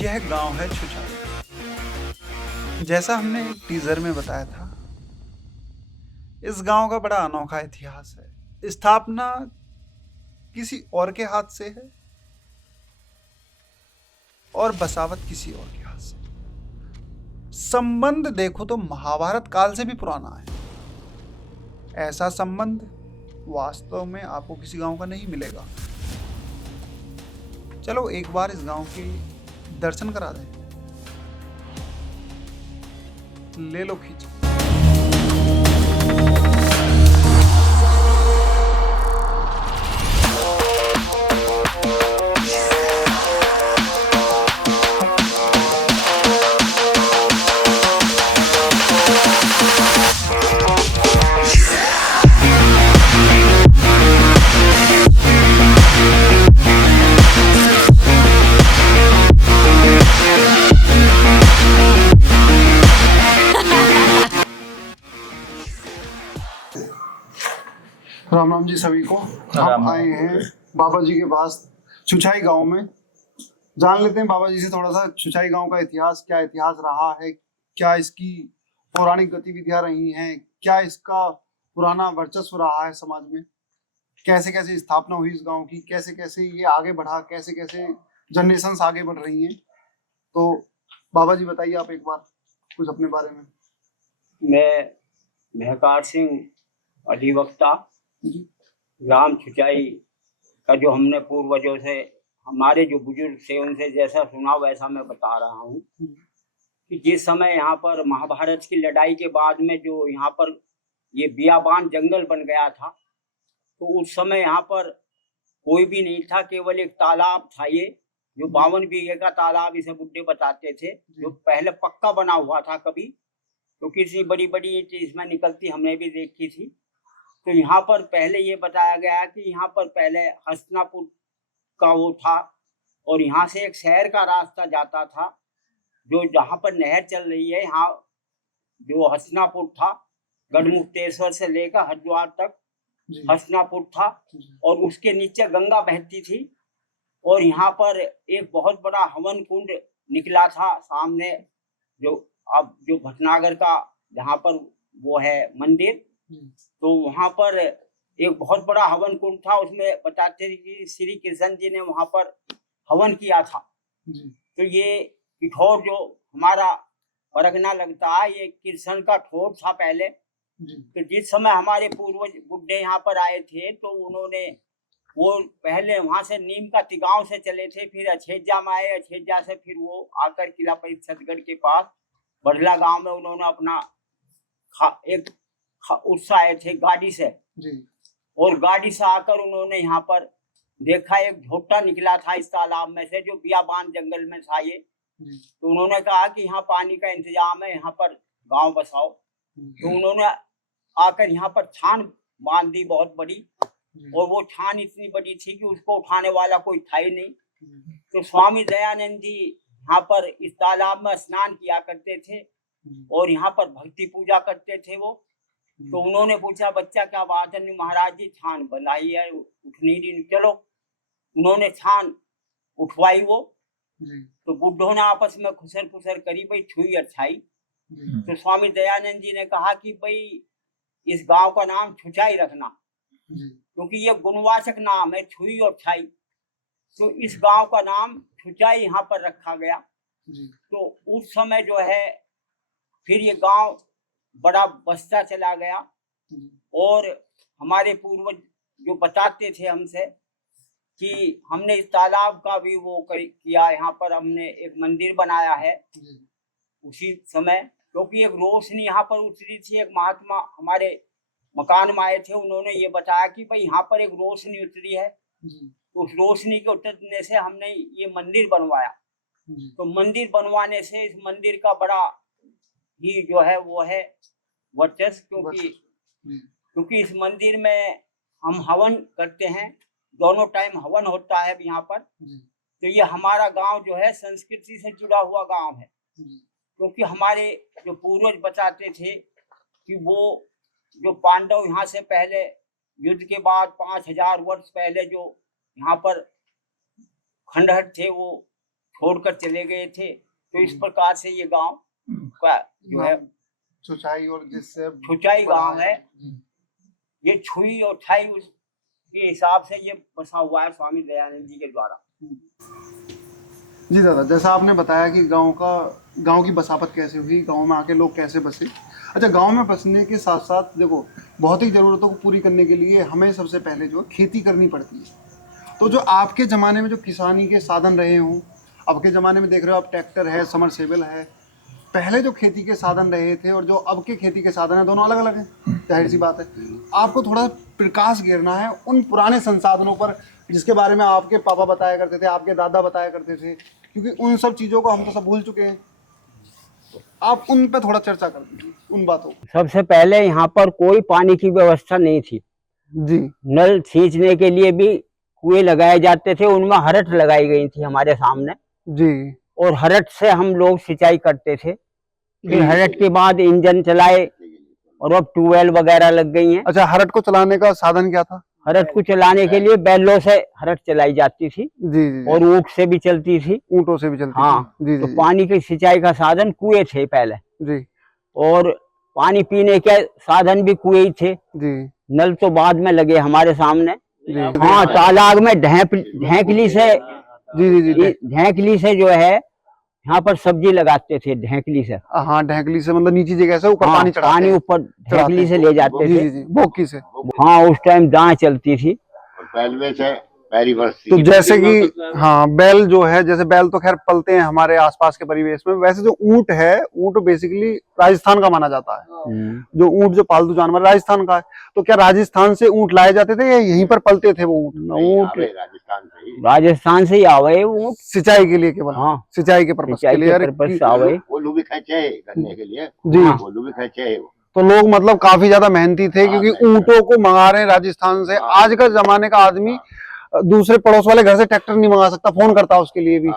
यह गांव है छुछाई। जैसा हमने टीजर में बताया था, इस गांव का बड़ा अनोखा इतिहास है। स्थापना किसी और के हाथ से है और बसावट किसी और के हाथ से। संबंध देखो तो महाभारत काल से भी पुराना है। ऐसा संबंध वास्तव में आपको किसी गांव का नहीं मिलेगा। चलो एक बार इस गांव के दर्शन करा दें। ले लो खींच। राम राम जी सभी को। हम आए हैं बाबा जी के पास छुछाई गांव में। जान लेते हैं बाबा जी से थोड़ा सा छुछाई गांव का इतिहास, क्या इतिहास रहा है, क्या इसकी पौराणिक गतिविधियां रही हैं, क्या इसका पुराना वर्चस्व रहा है समाज में, कैसे कैसे स्थापना हुई इस गांव की, कैसे कैसे ये आगे बढ़ा, कैसे कैसे जनरेशंस आगे बढ़ रही हैं। तो बाबा जी बताइए आप एक बार कुछ अपने बारे में। मैं महकार सिंह अधिवक्ता, ग्राम छुछाई का जो हमने पूर्वजों से, हमारे जो बुजुर्ग थे उनसे जैसा सुना वैसा मैं बता रहा हूँ कि जिस समय यहाँ पर महाभारत की लड़ाई के बाद में जो यहाँ पर ये बियाबान जंगल बन गया था, तो उस समय यहाँ पर कोई भी नहीं था, केवल एक तालाब था। ये जो 52 बीघे का तालाब इसे बुड्ढे बताते थे, जो पहले पक्का बना हुआ था कभी, तो किसी बड़ी बड़ी ईंट इसमें निकलती हमने भी देखी थी। तो यहाँ पर पहले ये बताया गया कि यहाँ पर पहले हस्तिनापुर का वो था और यहाँ से एक शहर का रास्ता जाता था, जो जहाँ पर नहर चल रही है, यहाँ जो हस्तिनापुर था, गढ़मुक्तेश्वर से लेकर हरिद्वार तक हस्तिनापुर था और उसके नीचे गंगा बहती थी। और यहाँ पर एक बहुत बड़ा हवन कुंड निकला था सामने, जो अब जो भटनागर का जहाँ पर वो है मंदिर, तो वहां पर एक बहुत बड़ा हवन कुंड था। उसमें बताते थे कि श्री कृष्ण जी ने वहां पर हवन किया था। तो ये पिठौर जो हमारा परगना लगता है, ये कृष्ण का ठोर था पहले। तो जिस समय हमारे पूर्वज बुड्ढे यहाँ पर आए थे, तो उन्होंने वो पहले वहां से नीम का तिगांव से चले थे, फिर अछेजा में आए, अछेजा से फिर वो आकर किला परिषदगढ़ के पास बड़ला गांव में उन्होंने अपना उससे आए थे गाड़ी से जी। और गाड़ी से आकर उन्होंने यहाँ पर देखा एक झोटा निकला था इस तालाब में से, जो बियाबान जंगल में था ये। तो उन्होंने कहा कि यहाँ पानी का इंतजाम है, यहाँ पर गांव बसाओ। तो उन्होंने आकर यहाँ पर छान बांध दी बहुत बड़ी, और वो छान इतनी बड़ी थी कि उसको उठाने वाला कोई था ही नहीं। तो स्वामी दयानंद जी यहाँ पर इस तालाब में स्नान किया करते थे और यहाँ पर भक्ति पूजा करते थे वो। तो उन्होंने पूछा, बच्चा क्या बात है? महाराज जी छान बनाई है, उठनी नहीं। चलो, उन्होंने छान उठवाई वो। तो बुड्ढों ने आपस में खुसर खुसर करी, भाई छुई अच्छाई। तो स्वामी दयानंद जी ने कहा कि भाई इस गांव का नाम छुचाई रखना, जी क्योंकि ये गुणवाचक नाम है, छुई और छाई, तो इस गांव का नाम छुचाई यहाँ पर रखा गया। जी तो उस समय जो है फिर ये गांव बड़ा बसता चला गया, जी और हमारे पूर्वज जो बताते थे हमसे कि हमने इस तालाब का भी वो किया, यहाँ पर हमने एक मंदिर बनाया है जी उसी समय, क्योंकि एक रोशनी यहाँ पर उतरी थी। एक महात्मा हमारे मकान में आए थे, उन्होंने ये बताया कि भाई यहाँ पर एक रोशनी उतरी है, जी तो उस रोशनी के उतरने से हमने ये मंदिर बनवाया। जी तो मंदिर बनवाने से इस मंदिर का बड़ा ही जो है वो है वर्चस्व, जी क्योंकि इस मंदिर में हम हवन करते हैं, दोनों टाइम हवन होता है यहाँ पर। जी तो ये हमारा गांव जो है संस्कृति से जुड़ा हुआ गांव है, जी क्योंकि हमारे जो पूर्वज बताते थे कि वो जो पांडव यहाँ से पहले युद्ध के बाद 5000 वर्ष पहले जो यहाँ पर खंडहर थे वो छोड़कर चले गए थे। तो इस प्रकार से ये गांव का जो है छुचाई, और जिससे छुचाई गांव है, जी ये छुई और छाई उसके हिसाब से ये बसा हुआ है स्वामी दयानंद जी के द्वारा। जी दादा, जैसा आपने बताया कि गांव की बसावट कैसे हुई, गांव में आके लोग कैसे बसे। अच्छा, गांव में बसने के साथ साथ देखो भौतिक ज़रूरतों को पूरी करने के लिए हमें सबसे पहले जो है खेती करनी पड़ती है। तो जो आपके ज़माने में जो किसानी के साधन रहे हों, अब के ज़माने में देख रहे हो आप ट्रैक्टर है, समरसेबल है, पहले जो खेती के साधन रहे थे और जो अब के खेती के साधन हैं दोनों अलग अलग हैं, जाहिर सी बात है। आपको थोड़ा प्रकाश घेरना है उन पुराने संसाधनों पर जिसके बारे में आपके पापा बताया करते थे, आपके दादा बताया करते थे, क्योंकि उन सब चीज़ों को हम तो सब भूल चुके हैं। आप उन पर थोड़ा चर्चा कर दीजिए, उन बातों। सबसे पहले यहाँ पर कोई पानी की व्यवस्था नहीं थी जी नल खींचने के लिए भी कुएं लगाए जाते थे, उनमें हरट लगाई गई थी हमारे सामने, जी और हरट से हम लोग सिंचाई करते थे। फिर हरट के बाद इंजन चलाए और अब ट्यूबवेल वगैरह लग गई हैं। अच्छा, हरट को चलाने का साधन क्या था? हरट को चलाने के लिए बैलों से हरट चलाई जाती थी, जी जी और ऊँट से भी चलती थी, ऊँटों से भी चलती हाँ। थी। जी तो जी पानी की सिंचाई का साधन कुएं थे पहले, जी और पानी पीने के साधन भी कुएं ही थे। जी नल तो बाद में लगे हमारे सामने। जी हाँ, तालाब में ढेंकली से, जी जी जी ढेंकली से जो है यहाँ पर सब्जी लगाते थे, ढेंकली से। हाँ, ढेंकली से मतलब नीची जगह से ऊपर हाँ, पानी चढ़ाते पानी हैं। ऊपर ढेंकली से ले जाते जी थे। जी जी बोकी से। हाँ, उस टाइम दाएं चलती थी। पहले से पहली वर्ष तो जैसे कि हाँ, बैल जो है, जैसे बैल तो खैर पलते हैं हमारे आसपास के परिवेश में, वैसे जो ऊंट है, ऊंट बेसिकली राजस्थान का माना जाता है। जो ऊंट जो पालतू जानवर राजस्थान का है, तो क्या राजस्थान से ऊंट लाए जाते थे या यहीं पर पलते थे वो ऊंट? राजस्थान से ही आवे ऊंट, सिंचाई के लिए केवल। हाँ, सिंचाई के पर्पस के लिए। कोल्हू भी खींचे करने के लिए। जी, कोल्हू भी खींचे। तो लोग मतलब काफी ज्यादा मेहनती थे, क्योंकि ऊंटों को मंगा रहे हैं राजस्थान से। आज का जमाने का आदमी दूसरे पड़ोस वाले घर से ट्रैक्टर नहीं मंगा सकता, फोन करता उसके लिए भी।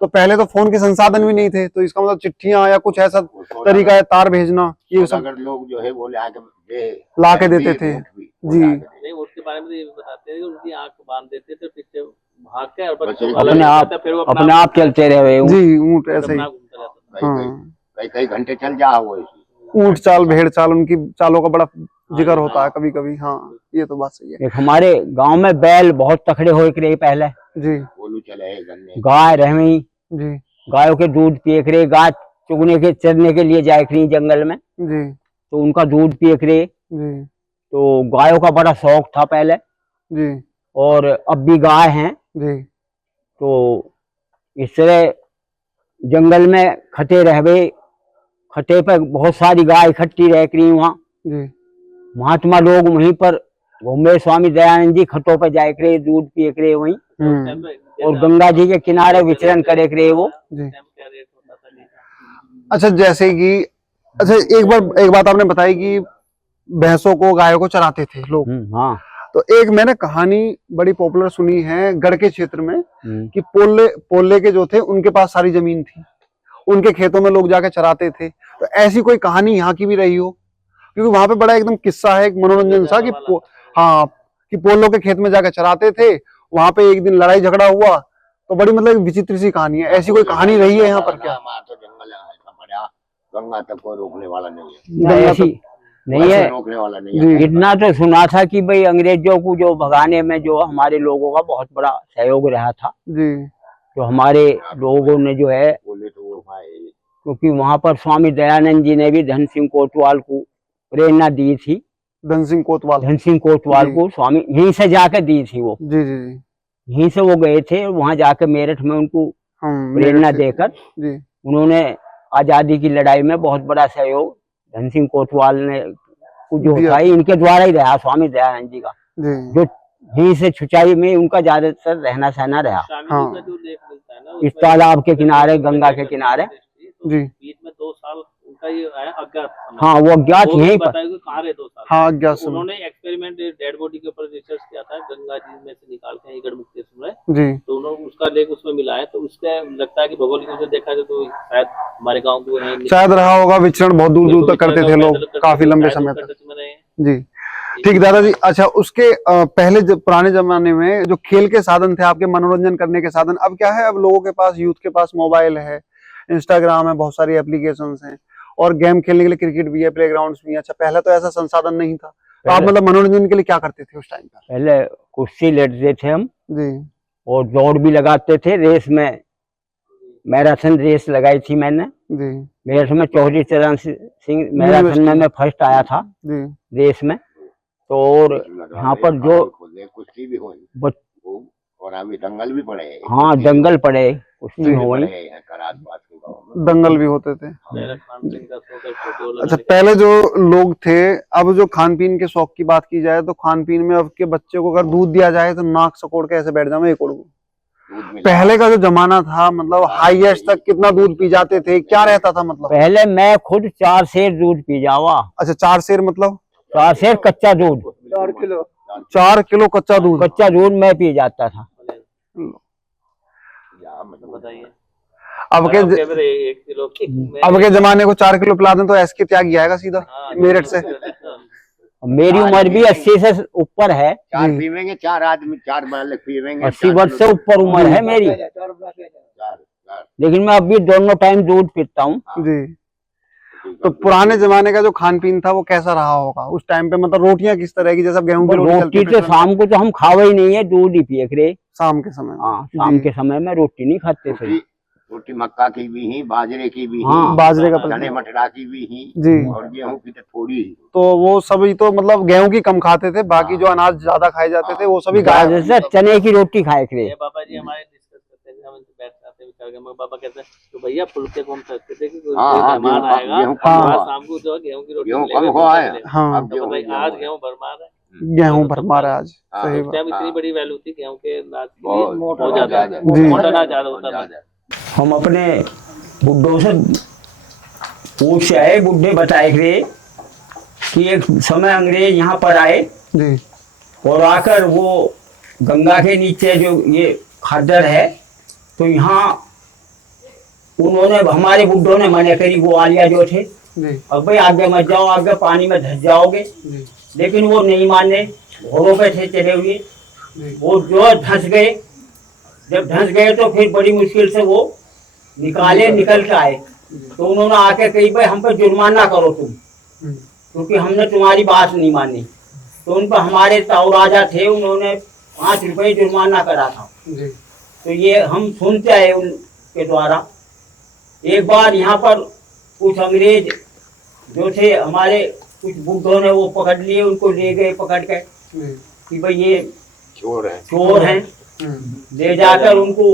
तो पहले तो फोन के संसाधन भी नहीं थे, तो इसका मतलब चिट्ठियां या कुछ ऐसा तरीका है, तार भेजना, ये सब लोग जो है वो ला के देते थे। जी, उसके बारे में ये बताते हैं कि उनकी आंख बांध देते थे, पीछे भाग के और अपने आप चलते रहे। जी, ऊंट ऐसे ही कई घंटे चल जा वो। ऊंट चाल, भेड़ चाल, उनकी चालों का बड़ा जिक्र होता है कभी कभी। हाँ, ये तो बात सही है। एक हमारे गांव में बैल बहुत तकड़े हो रहे पहले। जी, गाय रही, जी, गायों के दूध पिए रहे, गाय चुगने के चरने के लिए जाए रही जंगल में, जी, तो उनका दूध पिए रहे। जी, तो गायों का बड़ा शौक था पहले, जी, और अब भी गाय हैं। जी, तो इस तरह जंगल में खटे रहवे, खटे पर बहुत सारी गाय इकट्ठी रह रही वहाँ। जी, महात्मा लोग वहीं पर घूमे, स्वामी दयानंद जी खटों पर जाए करे, दूध पिए करे वहीं, और गंगा जी के किनारे विचरण करे करे वो। जी। अच्छा, जैसे कि एक बात आपने बताई कि भैंसों को, गायों को चराते थे लोग। हाँ। तो एक मैंने कहानी बड़ी पॉपुलर सुनी है गढ़ के क्षेत्र में, कि पोले के जो थे उनके पास सारी जमीन थी, उनके खेतों में लोग जाके चराते थे। तो ऐसी कोई कहानी यहाँ की भी रही हो? क्योंकि वहां पे बड़ा एकदम किस्सा है, एक मनोरंजन सा, कि हाँ, कि पोलो के खेत में जाकर चराते थे, वहां पे एक दिन लड़ाई झगड़ा हुआ, तो बड़ी मतलब विचित्र सी कहानी है। ऐसी कोई कहानी रही है यहाँ पर क्या? तो जंगल है, गंगा तक कोई रोकने वाला नहीं है। नहीं है। रोकने वाला नहीं जी। है। इतना तो सुना था कि भाई अंग्रेजों को जो भगाने में जो हमारे लोगों का बहुत बड़ा सहयोग रहा था, जी जो हमारे लोगों ने जो है, बोले तो वो भाई क्योंकि वहां पर स्वामी दयानंद जी ने भी धन सिंह कोतवाल को प्रेरणा दी थी। धन सिंह कोतवाल। धन सिंह कोतवाल जी। को स्वामी यहीं से जाकर दी थी, वो जी जी जी यहीं से वो गए थे, वहां जाकर मेरठ में उनको हम प्रेरणा मेरठ से- देकर जी उन्होंने आजादी की लड़ाई में बहुत बड़ा सहयोग धन सिंह कोतवाल ने को जो दिया था, इनके द्वारा ही रहा, स्वामी दयानंद जी का, जी जो यहीं से छुचाई में उनका ज्यादातर रहना सहना रहा। शामिल हाँ। का जो लेख मिलता है ना, इस उसमें तालाब के किनारे, गंगा के किनारे। तो जी। बीच में 2 साल उनका ये आया अज्ञात समय। हाँ, वो अज्ञात वो भी यहीं पर। बताया कि कहाँ रहे 2 साल। हाँ अज्ञात तो समय। उन्होंने एक्सपेरिमेंट डेड बॉडी के ऊपर रिसर्च किया था, गंगा जी में से निकाल के ही गढ़मुक्तेश्वर में, जी तो उन्होंने उसका लेख उसमें मिला है। तो उसका लगता है कि भौगोलिक रूप से देखा जाए तो शायद हमारे गाँव को शायद रहा होगा, विचरण बहुत दूर दूर तक करते थे लोग, काफी लंबे समय तक। जी ठीक दादाजी। अच्छा, उसके पहले जब पुराने जमाने में जो खेल के साधन थे, आपके मनोरंजन करने के साधन, अब क्या है, अब लोगों के पास, यूथ के पास मोबाइल है, इंस्टाग्राम है, बहुत सारी एप्लीकेशंस हैं, और गेम खेलने के लिए क्रिकेट भी है, प्लेग्राउंड्स भी है। अच्छा, पहले तो ऐसा संसाधन नहीं था, तो आप मतलब मनोरंजन के लिए क्या करते थे उस टाइम पर? पहले कुर्सी लेटते थे हम, जी और दौड़ भी लगाते थे। रेस में मैराथन रेस लगाई थी मैंने जी मेरठ में, चौधरी चरण सिंह मैराथन में मैं फर्स्ट आया था जी रेस में। तो और यहाँ पर जो कुश्ती भी हुई बच- और अभी दंगल भी पड़े हैं। हाँ, दंगल पड़े, कुश्ती भी हुई। पड़े हैं करात पास के गाँव में। दंगल भी होते थे। अच्छा, अच्छा, पहले जो लोग थे, अब जो खान पीन के शौक की बात की जाए तो खान पीन में अब के बच्चे को अगर दूध दिया जाए तो नाक सकोड़ के ऐसे बैठ जाए, एक उड़। दूध मिला। पहले का जो जमाना था, मतलब हाईएस्ट तक कितना दूध पी जाते थे, क्या रहता था मतलब? पहले मैं खुद 4 सेर दूध पी जावा। अच्छा, 4 सेर मतलब 4 सेर कच्चा दूध, 4 किलो कच्चा दूध। कच्चा दूध मैं पी जाता था। बताइए। अब के 1 किलो की अब के जमाने को 4 किलो पिला दें तो एस के त्यागी आएगा सीधा हाँ, मेरठ से। मेरी उम्र भी 80 से ऊपर है, 4 पीवेंगे, 4 आदमी, 4 बालक पीवेंगे। 80 वर्ष से ऊपर उम्र है मेरी, चार। लेकिन मैं अभी दोनों टाइम दूध पीता हूँ। जी। तो पुराने जमाने का जो खान पीन था वो कैसा रहा होगा उस टाइम पे? मतलब रोटियां किस तरह की, जैसे गेहूं की रोटी रोटी चलती तो थी शाम को तो हम खावे ही नहीं है, दूध ही पिए करे। शाम के समय में? हाँ, शाम जी। के समय में रोटी नहीं खाते थे। रोटी मक्का की भी ही, बाजरे की भी हाँ, ही, बाजरे का चने मटरा की भी ही, जी। और गेहूं की तो थोड़ी ही। तो वो सभी तो मतलब गेहूं की कम खाते थे, बाकी जो अनाज ज्यादा खाए जाते थे वो सभी गायब। जैसे चने की रोटी खाए करे। ये बाबा जी हमारे डिस्कस करते थे, हम इनसे बैठ जाते विचार के, बाबा कहते हैं तो भैया फुलके को हम सकते थे कि कोई मेहमान आएगा, गेहूं कम हाँ। हुआ। शाम को जो गेहूं की रोटी गेहूं मिलेगी, कम हुआ है। मिलेगा। हाँ, अब तो गेहूं भाई आज गेहूं भरमार है। गेहूं भरमार है आज। हाँ, सही उस बात। टाइम इतनी बड़ी वैल्यू थी गेहूं के अनाज की, बहुत बहुत ज्यादा जी। मोटा अनाज ज्यादा होता था। हम अपने बुड्ढों से पूछ आए, बुड्ढे बताए थे कि एक समय अंग्रेज यहाँ पर आए, जी और आकर वो गंगा के नीचे जो ये खद्दर है, तो यहाँ उन्होंने, हमारे बुड्ढों ने मना करी, ग्वालिया जो थे, जी अब भाई आगे मत जाओ, आगे पानी में धंस जाओगे। जी लेकिन वो नहीं माने, घोड़ों पे थे चले हुए, जी वो जो धंस गए। जब धंस गए तो फिर बड़ी मुश्किल से वो निकल के आए। तो उन्होंने आके कही भाई हम पर जुर्माना करो तुम, क्योंकि हमने तुम्हारी बात नहीं मानी। तो उन पर हमारे ताऊ राजा थे, उन्होंने 5 रुपए जुर्माना करा था। जी तो ये हम सुनते आए उनके द्वारा। एक बार यहाँ पर कुछ अंग्रेज जो थे हमारे, कुछ बुड्ढों ने वो पकड़ लिए, उनको ले गए पकड़ के जी कि भाई ये चोर है। ले जाकर उनको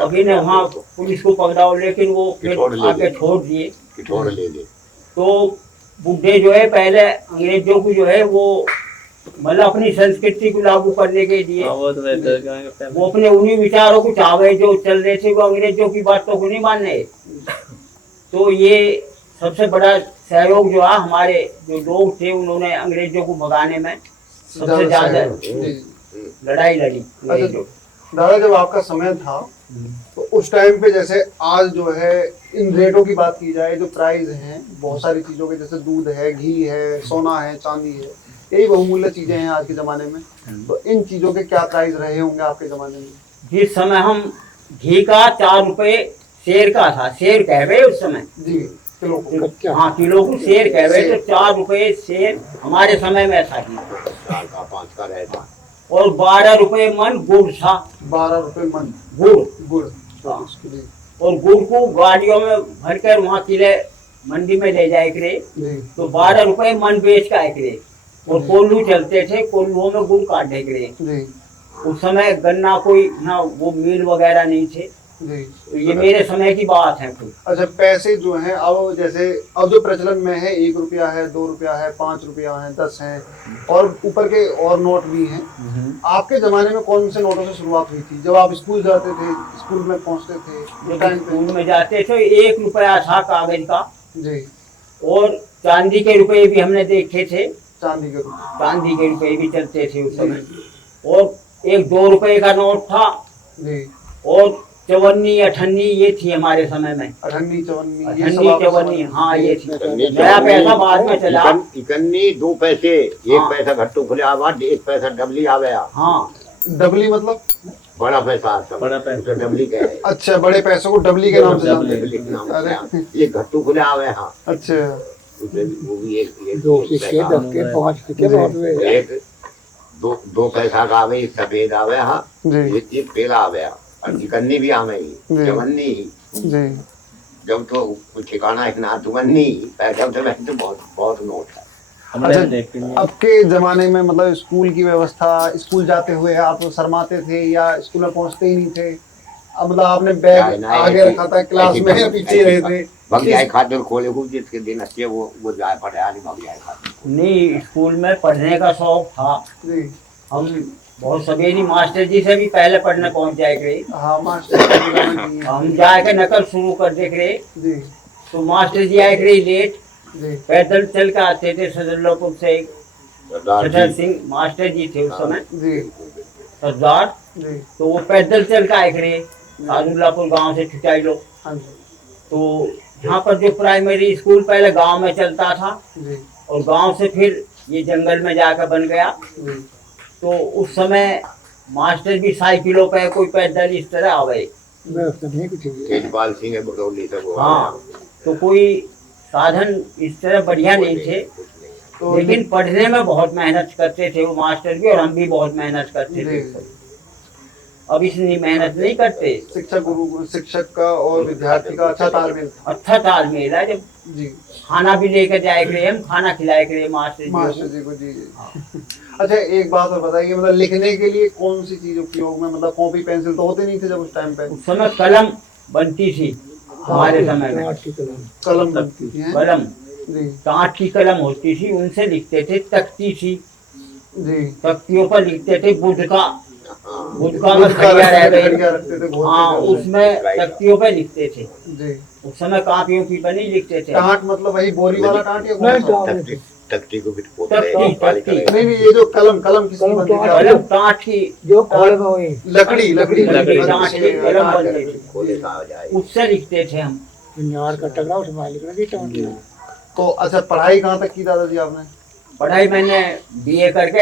अभी ने वहाँ पुलिस को पकड़ाओ, लेकिन वो फिर आके छोड़ दिए। किठौर ले ले। तो बुड्ढे जो है पहले अंग्रेजों को जो है वो मतलब अपनी संस्कृति को लागू करने के लिए वो अपने उन्हीं विचारों को चाहे जो चल रहे थे, वो अंग्रेजों की बातों को नहीं मान रहे। तो ये सबसे बड़ा सहयोग जो है हमारे जो लोग थे, उन्होंने अंग्रेजों को भगाने में सबसे ज्यादा लड़ाई लड़ी। अच्छा दादा, जब आपका समय था तो उस टाइम पे, जैसे आज जो है इन रेटों की बात की जाए, जो प्राइस हैं बहुत सारी चीजों के, जैसे दूध है, घी है, सोना है, चांदी है, यही बहुमूल्य चीजें हैं आज के जमाने में, तो इन चीजों के क्या प्राइस रहे होंगे आपके जमाने में? जिस समय हम घी का 4 रुपए शेर का था, शेर कह गए उस समय, जी किलो को। हाँ किलो को शेर कह रहे तो 4 रुपए शेर हमारे समय में था जी। 4 का 5 का रहता। और 12 रुपए मन गुड़ था। 12 रुपए मन गुड़। गुड़। हाँ। उसके लिए और गुड़ को गाड़ियों में भरकर वहाँ किले मंडी में ले जाए करे जी तो 12 रुपए मन बेच का करे। और कोल्लू चलते थे, कोल्लुओं में गुड़ काटे करे। जी उस समय गन्ना कोई यहाँ वो मिल वगैरह नहीं थे, जी। तो ये मेरे समय की बात है कुछ। अच्छा, पैसे जो हैं अब जैसे अब जो प्रचलन में है 1 रुपया है, 2 रुपया है, 5 रुपया है, 10 है और ऊपर के और नोट भी हैं। आपके जमाने में कौन से नोटों से शुरुआत हुई थी जब आप स्कूल जाते थे, स्कूल में पहुंचते थे उस टाइम पे? स्कूल में जाते थे 1 रुपया था कागज का। जी। और चांदी के रुपए भी हमने देखे थे, चांदी के रूप चांदी के रुपए भी चलते थे उस समय। और एक 2 रुपए का नोट था। जी। और चवन्नी अठन्नी ये थी हमारे समय में। अठन्नी चवन्नी ये अठन्नी सब आपके चवन्नी, समय में? हाँ ये थी। इकन्नी, नया पैसा बाद में चला। इकन्नी 2 पैसे, 1 हाँ। पैसा घट्टू खुले आवा, 1 पैसा डबली आ गया। हाँ डबली मतलब? बड़ा पैसा आता, बड़ा पैसा। उसे डबली कहे। अच्छा, बड़े पैसों को डबली के नाम से जानते हैं। डबली के नाम से। अरे ये घट्टू खुले आ गए। हाँ, अच्छा। उसे वो भी एक 2 सिक्के, 10 के, 5 सिक्के बहुत हुए। एक 2 पैसा का आ गई, सफेद आ गया। हाँ, जी एक पेला आ गया और चिकन्नी भी आ गई, चवन्नी। जी। जब तो कुछ ठिकाना एक ना चुवन्नी, जब तो वैसे तो बहुत बहुत नोट है। अच्छा, अब के जमाने में मतलब स्कूल की व्यवस्था, स्कूल जाते हुए आप शर्माते थे या स्कूल में पहुंचते ही नहीं थे? अब मतलब आपने बैग आगे रखा था क्लास में या पीछे रहे थे? भग जाए खातिर खोले को जिसके दिन अच्छे वो जाए पढ़े आने भग जाए खातिर। नहीं, स्कूल में पढ़ने का शौक था। जी। हम बहुत सवेरी मास्टर जी से भी पहले पढ़ने पहुंच जाए करे। हाँ, मास्टर हम जाके नकल शुरू कर दे करे जी तो मास्टर जी आए करे लेट। जी। पैदल चल के आते थे सदरलोपुर से। सरदार सदर जी, सिंह मास्टर जी थे उस समय, जी सरदार। जी। तो वो पैदल चल के आए करे सादुल्लापुर गांव से छुटाई लो। हाँ जी। तो यहाँ पर जो प्राइमरी स्कूल पहले गांव में चलता था जी और गांव से फिर ये जंगल में जाकर बन गया। जी। तो उस समय मास्टर भी साइकिलों पे, कोई पैदल इस तरह आ गए। व्यवस्था नहीं कुछ भी। तेजपाल सिंह बरौली सब वो हाँ, तो कोई साधन इस तरह बढ़िया नहीं थे। तो लेकिन पढ़ने में बहुत मेहनत करते थे वो मास्टर भी, और हम भी बहुत मेहनत करते थे। जी। अब इतनी मेहनत नहीं करते। शिक्षक का और विद्यार्थी का अच्छा तालमेल था। अच्छा तालमेल है। जब जी। खाना भी लेकर जाए करे, हम खाना खिलाए करे मास्टर मास्टर जी जी को। जी जी। अच्छा, एक बात और बताइए, मतलब लिखने के लिए कौन सी चीज उपयोग में, मतलब कॉपी पेंसिल तो होते नहीं थे जब उस टाइम पे? उस समय कलम बनती थी हमारे समय में। काठ की कलम। कलम बनती थी हैं? कलम जी कांच की कलम होती थी, उनसे लिखते थे। तख्ती थी, जी। तख्तियों पर लिखते थे। बुध का खड़िया रह गई। रखते थे, घोलते हाँ, थे उसमें तख्तियों पे लिखते थे। जी। उस समय कापियों की पर नहीं लिखते थे। टाट मतलब वही बोरी वाला टाट या कौन नहीं, सा? टाट। तख्ती को भी तख्ती। नहीं नहीं, ये जो कलम किसकी बनती थी? कलम कांच की, जो खोले में हुई लकड़ी लकड़ी लकड़ी, अच्छा, कांच की कलम बनती थी, खोले का आ जाए। उससे लिखते थे हम। नार का टकरा उसमें लिखना की टाट। तो अच्छा, पढ़ाई कहाँ तक की दादाजी आपने? पढ़ाई मैंने बीए करके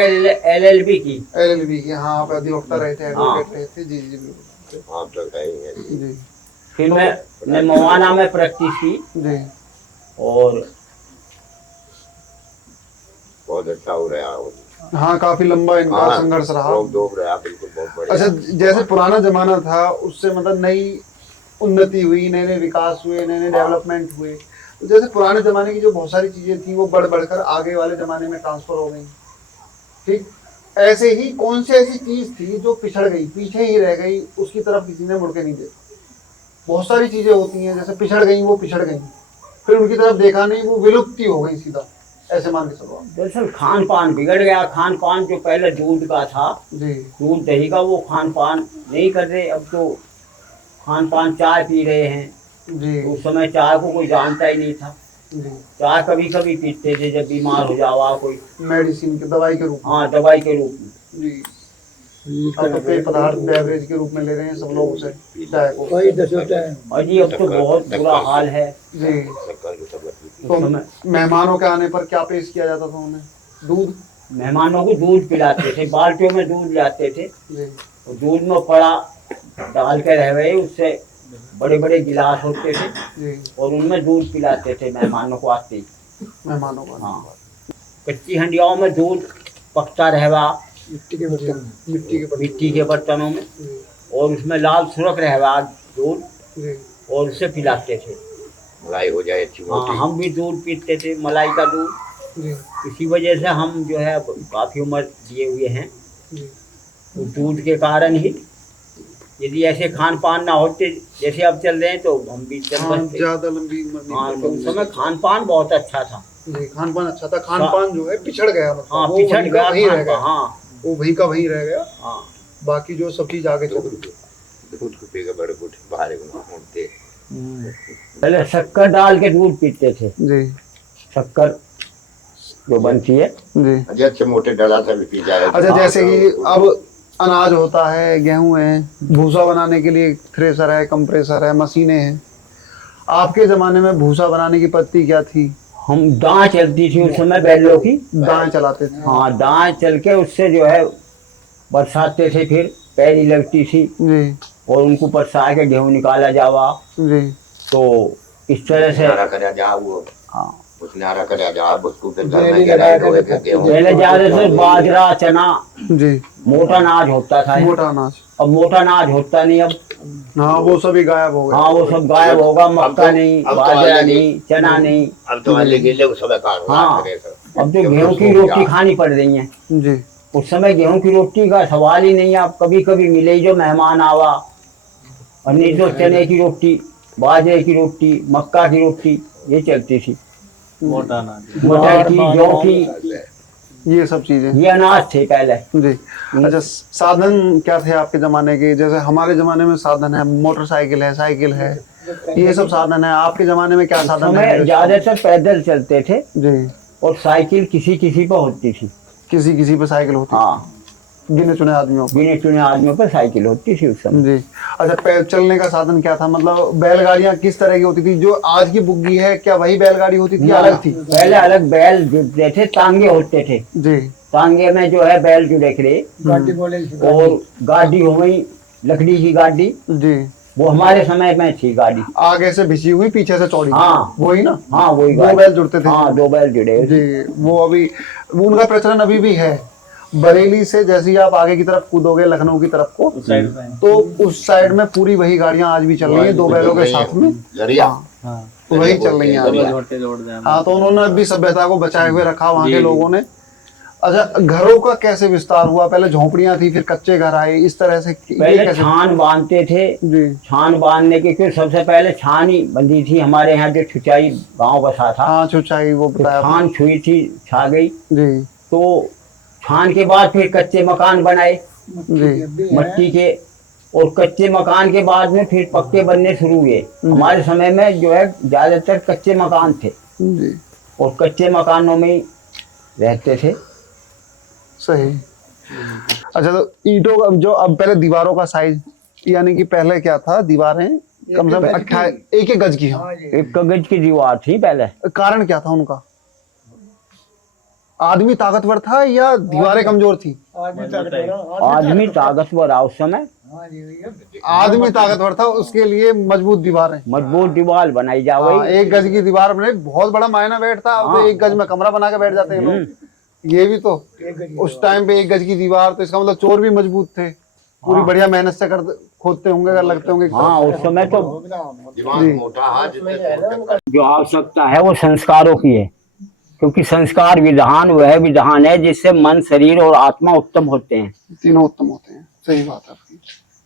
LLB की। LLB की। हाँ, आप अधिवक्ता रहे थे, हाँ। एडवोकेट रहे थे। जी जी बिल्कुल। आप तो कहीं है जी फिर मैं मोहाना में प्रैक्टिस की। जी। और बहुत अच्छा हो रहा है। हाँ, काफी लंबा इनका हाँ, संघर्ष रहा। रोक रहा बिल्कुल, बहुत बढ़िया। अच्छा, जैसे पुराना जमाना था उससे मतलब नई उन्नति हुई, नए नए विकास हुए, नए नए डेवलपमेंट हुए। तो जैसे पुराने जमाने की जो बहुत सारी चीजें थी वो बढ़ बढ़कर आगे वाले जमाने में ट्रांसफर हो गई। ठीक ऐसे ही कौन सी ऐसी चीज थी जो पिछड़ गई, पीछे ही रह गई, उसकी तरफ किसी ने मुड़ के नहीं देखा? बहुत सारी चीजें होती हैं जैसे पिछड़ गई, वो पिछड़ गई, फिर उनकी तरफ देखा नहीं, वो विलुप्ति हो गई सीधा, ऐसे मान के चलो। दरअसल खान पान बिगड़ गया। खान पान जो पहले दूध का था, जी दूध दही का, वो खान पान नहीं कर रहे। अब तो खान पान चाय पी रहे हैं। जी उस समय चाय को कोई जानता ही नहीं था। जी। चाय कभी कभी पीते थे जब बीमार हो जावा कोई। मेडिसिन के, दवाई के रूप में। हाँ, दवाई के रूप में। जी। अब तो पेय पदार्थ बेवरेज के रूप में ले रहे हैं सब लोग उसे, चाय को। कोई 10 होता है। और जी अब तो बहुत बुरा हाल है। जी। सरकार को सब तो उस समय मेहमानों के आने पर क्या पेश किया जाता था उन्हें? दूध। मेहमानों को दूध पिलाते थे, बाल्टियों में दूध लाते थे। जी और दूध में पड़ा डाल के रह गए, उससे बड़े बड़े गिलास होते थे जी और उनमें दूध पिलाते थे मेहमानों को आते ही। मेहमानों का हाँ, कच्ची हंडियाओं में दूध पकता रहवा मिट्टी के बर्तन में। मिट्टी के बर्तनों में, जी और उसमें लाल सुरख रहवा दूध, जी और उससे पिलाते थे। मलाई हो जाए अच्छी हाँ, मोटी। हम भी दूध पीते थे, मलाई का दूध। जी इसी वजह से हम जो है काफ़ी उम्र दिए हुए हैं, जी तो दूध के कारण ही। यदि ऐसे खान पान ना होते जैसे अब चल रहे हैं तो हम भी चल हाँ बसते। ज्यादा लंबी उम्र नहीं हाँ, कर तो उस पाऊंगे। समय खान पान बहुत अच्छा था। जी खान पान अच्छा था, खान पान जो है पिछड़ गया, मतलब हाँ, वो पिछड़ वहीं का गया वहीं रह खान गया, पान। हाँ वो वहीं का वहीं रह गया, हाँ। बाकी जो सब चीज आगे चल रही है। दूध को पीकर बड़े कुछ बाहर घूमते। पहले शक्कर डाल के दूध पीते थे, जी शक्कर जो बनती है। जी अजय अच्छे मोटे डला था भी पी जाए। अच्छा, जैसे कि अब अनाज होता है, गेहूं है, भूसा बनाने के लिए थ्रेसर है, कंप्रेसर है, मशीनें हैं। आपके जमाने में भूसा बनाने की पद्धति क्या थी? हम दाएं चलती थी उस समय बैलों की। दाएं चलाते थे। हाँ, दाएं चल के उससे जो है बरसाते थे, फिर पैरी लगती थी जी और उनको बरसा के गेहूं निकाला जावा। जी तो इस तरह से नारा करा जा वो, हाँ, उसने नारा करा जा उसको फिर घर जेली में लगा गिराए के हुए रखा। गेहूं। पहले ज्यादातर बाजरा, चना, जी मोटा अनाज होता था। मोटा अनाज, अब मोटा अनाज होता नहीं अब। हाँ वो सभी गायब हो गए। हाँ, वो सब गायब होगा। मक्का नहीं, अब तो बाजरा अलग ही- नहीं, चना नहीं। अब तो वाले गिले वो सब बेकार हो हाँ, गए। अब तो गेहूं की रोटी खानी पड़ रही है। जी उस समय गेहूं की रोटी का सवाल ही नहीं। आप कभी कभी मिले जो मेहमान आवा, और नहीं तो चने की रोटी, बाजरे की रोटी, मक्का की रोटी, ये चलती थी। मोटा अनाज। मटर की, जौ की, ये सब चीजें। ये अनाज थे पहले। जी अच्छा, साधन क्या थे आपके जमाने के? जैसे हमारे जमाने में साधन है, मोटरसाइकिल है, साइकिल है, ये सब साधन है। आपके जमाने में क्या उस साधन समय है? ज्यादातर पैदल चलते थे जी और साइकिल किसी किसी पर होती थी। किसी किसी पे साइकिल होती हाँ, थी, गिने चुने आदमियों पर। गिने चुने आदमियों पर साइकिल होती थी उस समय। जी अच्छा, चलने का साधन क्या था? मतलब बैलगाड़ियां किस तरह की होती थी? जो आज की बुग्गी है, क्या वही बैलगाड़ी होती थी या अलग थी? पहले अलग बैल जुड़ते थे, तांगे होते थे। जी तांगे में जो है बैल जुड़े थे, गाड़ी बोले और गाड़ी हो गई लकड़ी की गाड़ी, जी वो हमारे समय में थी गाड़ी। आगे से भिसी हुई, पीछे से चौड़ी। हाँ। वही ना? हाँ, वही दो गाड़ी। बैल जुड़ते थे। हाँ, दो बैल जुड़े हुए थे। जी वो अभी उनका प्रचलन अभी भी है। बरेली से जैसे ही आप आगे की तरफ कूदोगे लखनऊ की तरफ को, साइड में। तो उस साइड में पूरी वही गाड़ियां आज भी चल रही हैं, दो बैलों के साथ में। गरिया हाँ, तो वही चल रही हैं आज भी। जोड़ते जोड़ दें। हाँ, तो उन्होंने अभी सभ्यता को बचाए हुए रखा वहाँ के जी। लोगों ने। अच्छा, घरों का कैसे विस्तार हुआ? पहले झोपड़ियां थी, फिर कच्चे घर आए, इस तरह से ये पहले कैसे? छान बांधते थे। जी छान बांधने के क्यों, सबसे पहले छान ही बंधी थी। हमारे यहाँ जो छुचाई गांव बसा था, हाँ छुचाई वो तो बताया छान छुई थी, छा गई। आपने। जी तो छान के बाद फिर कच्चे मकान बनाए जी मट्टी के, और कच्चे मकान के बाद में फिर पक्के बनने शुरू हुए। हमारे समय में जो है ज्यादातर कच्चे मकान थे, जी और कच्चे मकानों में ही रहते थे। सही। अच्छा, तो ईंटों का जो, अब पहले दीवारों का साइज, यानी कि पहले क्या था, दीवारें कम से कम 1 गज की। हाँ, एक गज की दीवार थी पहले। कारण क्या था उनका? आदमी ताकतवर था या दीवारें कमजोर थी? आदमी ताकतवर था उस समय, आदमी ताकतवर था, उसके लिए मजबूत दीवारें, मजबूत दीवार बनाई जा हाँ, गई। 1 गज की दीवार में बहुत बड़ा मायना बैठता। अब तो हाँ। 1 गज में कमरा बना के बैठ जाते हैं लोग। ये भी तो उस टाइम पे 1 गज की दीवार, तो इसका मतलब चोर भी मजबूत थे, पूरी बढ़िया मेहनत से कर खोदते होंगे, अगर लगते होंगे। हाँ, उस समय तो दिमाग मोटा हाथ जितने जो आवश्यकता है वो संस्कारों की है, क्योंकि संस्कार विधान वह विधान है जिससे मन, शरीर और आत्मा उत्तम होते हैं। तीनों उत्तम होते हैं। सही बात है आपकी।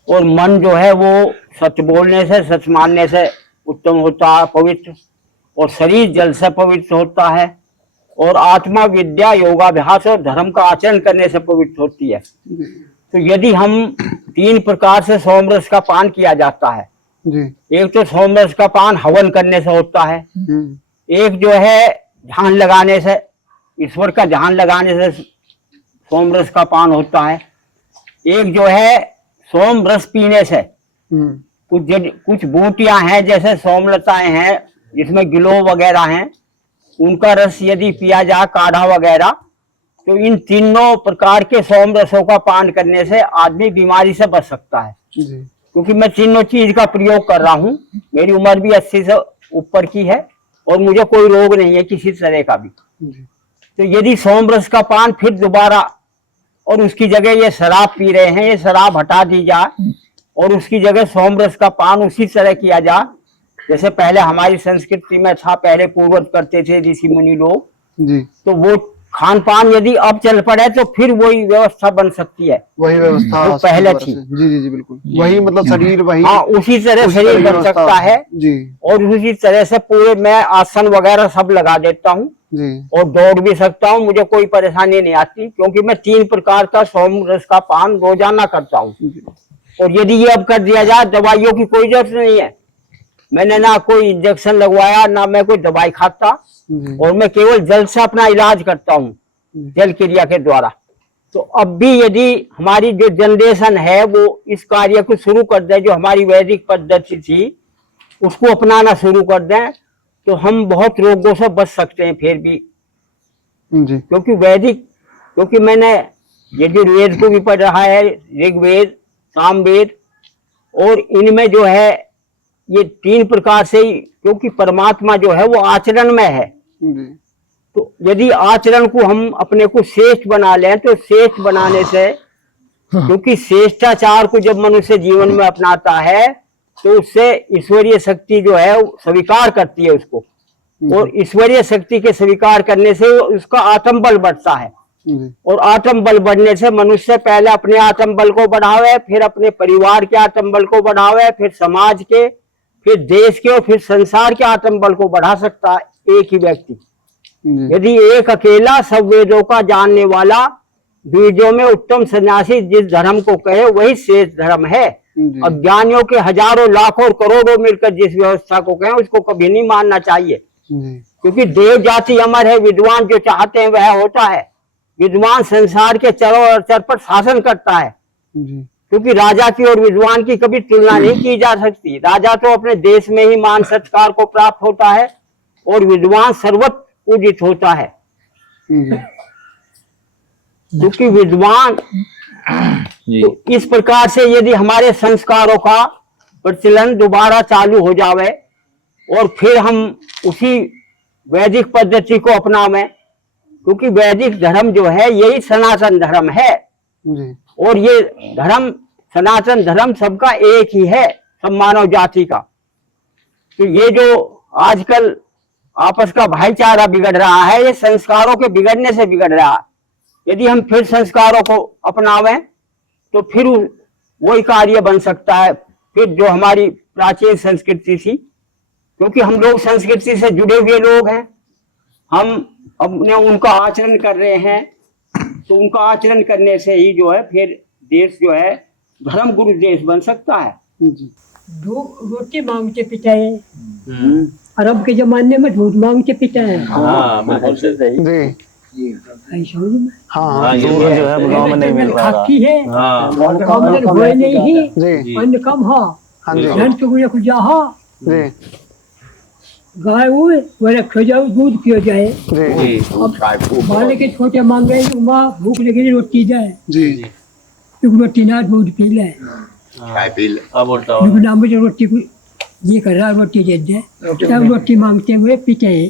और मन जो है वो सच बोलने से, सच मानने से उत्तम होता है, पवित्र, और शरीर जल से पवित्र होता है, और आत्मा विद्या, योगाभ्यास और धर्म का आचरण करने से पवित्र होती है। तो यदि हम 3 प्रकार से सोमरस का पान किया जाता है। जी एक तो सोमरस का पान हवन करने से होता है, एक जो है ध्यान लगाने से, ईश्वर का ध्यान लगाने से सोमरस का पान होता है, एक जो है सोम रस पीने से। कुछ बूटियां हैं जैसे सोमलताएं हैं जिसमें गिलोय वगैरह हैं, उनका रस यदि पिया जाए, काढ़ा वगैरह, तो इन तीनों प्रकार के सोम रसों का पान करने से आदमी बीमारी से बच सकता है। जी क्योंकि मैं तीनों चीज का प्रयोग कर रहा हूँ। मेरी उम्र भी 80 से ऊपर की है और मुझे कोई रोग नहीं है किसी तरह का भी। तो यदि सोमरस का पान फिर दोबारा और उसकी जगह ये शराब पी रहे हैं, ये शराब हटा दी जाए और उसकी जगह सोमरस का पान उसी तरह किया जाए जैसे पहले हमारी संस्कृति में था, पहले पूर्वज करते थे ऋषि मुनि लोग जी। तो वो खान पान यदि अब चल पड़े तो फिर वही व्यवस्था बन सकती है, वही व्यवस्था जो पहले दोबारा थी। से। जी जी जी बिल्कुल वही, मतलब शरीर वही, हाँ उसी तरह शरीर बन व्यवस्था सकता है जी और उसी तरह से पूरे मैं आसन वगैरह सब लगा देता हूँ जी और दौड़ भी सकता हूँ, मुझे कोई परेशानी नहीं आती क्योंकि मैं 3 प्रकार का सोमरस का पान रोजाना करता हूँ। और यदि ये अब कर दिया जाए, दवाइयों की कोई जरूरत नहीं है, मैंने ना कोई इंजेक्शन लगवाया ना मैं कोई दवाई खाता जी और मैं केवल जल से अपना इलाज करता हूँ, जल क्रिया के द्वारा। तो अब भी यदि हमारी जो जनरेशन है वो इस कार्य को शुरू कर दे, जो हमारी वैदिक पद्धति थी उसको अपनाना शुरू कर दें तो हम बहुत रोगों से बच सकते हैं फिर भी। जी क्योंकि वैदिक, क्योंकि मैंने यजुर्वेद को भी पढ़ रहा है, ऋग्वेद, सामवेद, और इनमें जो है ये 3 प्रकार से ही, क्योंकि परमात्मा जो है वो आचरण में है। जी तो यदि आचरण को हम अपने को श्रेष्ठ बना लें तो श्रेष्ठ बनाने से, क्योंकि श्रेष्ठाचार को जब मनुष्य जीवन में अपनाता है तो उससे ईश्वरीय शक्ति जो है स्वीकार करती है उसको, और ईश्वरीय शक्ति के स्वीकार करने से उसका आत्म बल बढ़ता है। जी और आत्म बल बढ़ने से मनुष्य पहले अपने आत्म बल को बढ़ावे, फिर अपने परिवार के आत्म बल को बढ़ावे, फिर समाज के, फिर देश के और फिर संसार के आत्म बल को बढ़ा सकता है एक ही व्यक्ति। जी यदि एक अकेला सब वेदों का जानने वाला, द्विजों में उत्तम सन्यासी जिस धर्म को कहे वही श्रेष्ठ धर्म है। जी अज्ञानियों के हजारों लाखों और करोड़ों मिलकर जिस व्यवस्था को कहें उसको कभी नहीं मानना चाहिए, जी क्योंकि देव जाति अमर है, विद्वान जो चाहते हैं वह होता है। विद्वान संसार के चरों और चर पर शासन करता है, जी क्योंकि राजा की और विद्वान की कभी तुलना नहीं की जा सकती। राजा तो अपने देश में ही मान सत्कार को प्राप्त होता है और विद्वान सर्वत्र पूजित होता है, जी क्योंकि विद्वान। तो इस प्रकार से यदि हमारे संस्कारों का प्रचलन दोबारा चालू हो जावे और फिर हम उसी वैदिक पद्धति को अपनावें, क्योंकि वैदिक धर्म जो है यही सनातन धर्म है जी और ये धर्म, सनातन धर्म सबका एक ही है, सब मानव जाति का। तो ये जो आजकल आपस का भाईचारा बिगड़ रहा है, ये संस्कारों के बिगड़ने से बिगड़ रहा है। यदि हम फिर संस्कारों को अपनावें तो फिर वही कार्य बन सकता है, फिर जो हमारी प्राचीन संस्कृति थी, क्योंकि हम लोग संस्कृति से जुड़े हुए लोग हैं, हम अपने उनका आचरण कर रहे हैं, तो उनका आचरण करने से ही जो है फिर देश जो है धर्म गुरु देश बन सकता है। जी दो रोटी मांगते पिता है, अरब के जमाने में दूध मांगते पिता है। हाँ बिल्कुल सही। जी ऐसा ही में हाँ ये दूध जो है गाँव में नहीं मिल रहा। खाती है हाँ आमदन हुए नहीं जी अन्न कम हा हाँ जी धन चुगने को जा हा जी गाय हुए वो रखो जाओ दूध पियो जाए। जी बाले के छोटे मांगे माँ भूख लगी रोटी जाए, जी एक रोटी ना दूध पी ले, चाय पी ले। अब बोलता हूँ नाम मुझे रोटी को ये कर रहा रोटी दे दे, सब रोटी मांगते हुए पीते है।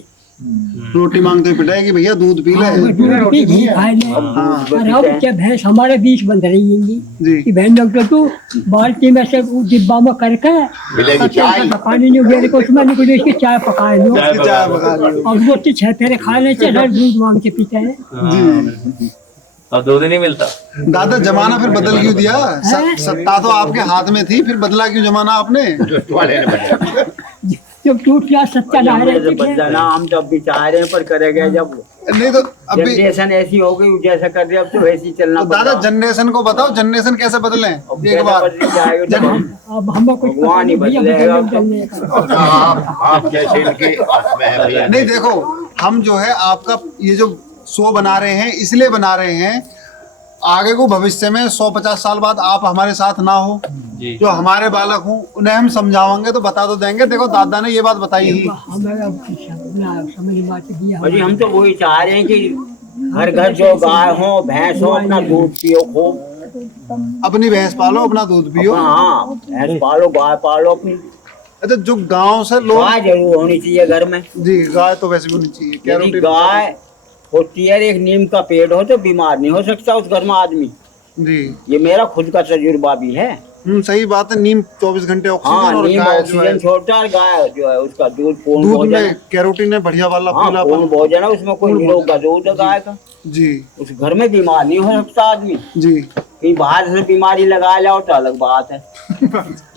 रोटी मांगते हुए पिटाई कि भैया दूध पी ले। रोटी घी खाए ले। हाँ और अब क्या भैंस हमारे बीच बंध रही है जी कि बहन डॉक्टर तू बाल्टी में से वो डिब्बा में करके मिलेगी चाय। पानी नहीं उगेरे को उसमें निकले इसकी चाय पका लो। चाय पका ली अब रोटी 6 फेरे खा ले चल दूध मांग के पीते हैं। जी। अब दूध ही नहीं मिलता। दादा जमाना फिर बदल क्यों दिया? सत्ता तो आपके हाथ में थी, फिर बदला क्यों जमाना आपने? वाले ने बताया। जब टूट गया सच्चा ना रहे बदलाना हम तो अभी चाह रहे हैं, पर करेंगे जब नहीं तो अभी जनरेशन ऐसी हो गई जैसा कर रहे अब तो वैसी चलना तो दादा जनरेशन को बताओ, जनरेशन कैसे बदले एक बार? अब हमें कुछ पता भगवान ही नहीं भैया बदलेगा। बदलने का। आप जैसे इनके हाथ में है भैया। नहीं देखो, हम जो है आपका ये जो शो बना रहे हैं इसलिए बना रहे हैं, आगे को भविष्य में 150 साल बाद आप हमारे साथ ना हो, जो हमारे बालक हों उन्हें हम समझाओगे तो बता तो देंगे। देखो दादा ने ये बात बताई ही। हमें अब समझ में आती दिया अजी हम तो वही चाह रहे हैं कि हर घर जो गाय हो भैंस हो अपना दूध पियो खूब, अपनी भैंस पालो, अपना दूध पियो। हाँ, भैंस पालो, गाय पालो अपनी। अच्छा, जो गांव से लोग, गाय जरूर होनी चाहिए घर में। जी गाय तो वैसे भी होनी चाहिए। यदि कैरोटीन गाय होती है, एक नीम का पेड़ हो, तो बीमार नहीं हो सकता उस घर में आदमी। जी। ये मेरा खुद का तजुर्बा भी है। सही बात है। नीम 24 घंटे ऑक्सीजन, हाँ, और नीम गाय जो है ऑक्सीजन छोड़ता है, गाय जो है उसका दूध पूर्ण दूध भोजन में है। कैरोटीन है, बढ़िया वाला हाँ, पीलापन। पूर्ण भोजन है, उसमें कोई पूर्ण निरोग का भोजन। दूध है गाय का। जी उस घर में बीमार नहीं हो सकता आदमी। जी। कहीं बाहर से बीमारी लगा लाओ तो अलग बात है,